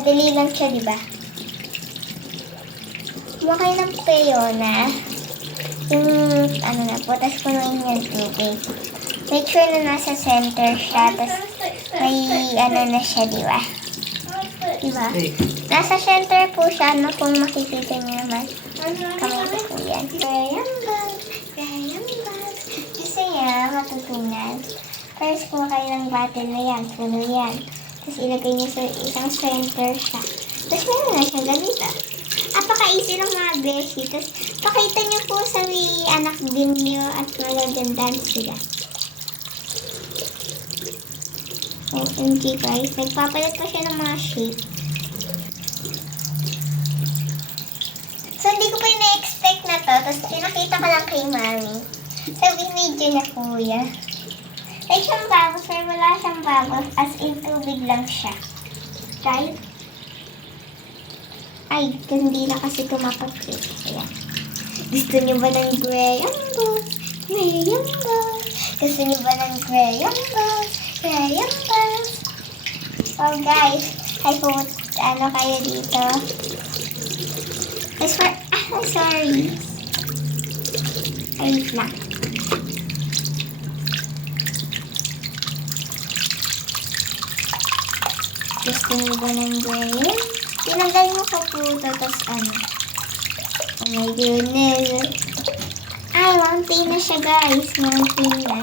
Madali lang siya, di ba? Kumakay ng kayo na yung, putas punuin yung tubig. Make sure na nasa center siya, tapos may, na siya, di ba? Diba? Nasa center po siya, kung makikita niyo naman. Kamay ko po yan. Graham bag. Gusto niya matutunan. First, kuha kayo ng bottle na yan, puno yan. Tapos ilagay niyo sa isang center siya. Tapos meron na siya ganito. Apaka-easy lang mga beshi. Tapos pakita niyo po sa may anak din niyo at magagandaan sila. OMG guys, nagpapalit pa siya ng mga shape. So, hindi ko pa yung na-expect na to. Tapos, pinakita ko lang kay Mami. Sabi, medyo na kuya. Like siyang bubbles, pero wala siyang bubbles. As in, tubig lang siya. Right? Ay, hindi na kasi tumakapit. Ayan. Gusto niyo ba ng Graham bag? Graham bag? Gusto niyo ba ng Graham bag? Graham bag? So, guys, ay kayo dito. As for, sorry. Ayun lang. Gusto niyo ba ng Graham? Tinanggal mo ko po ito, tapos oh my goodness. Ay, mountain na siya guys. Mountain na.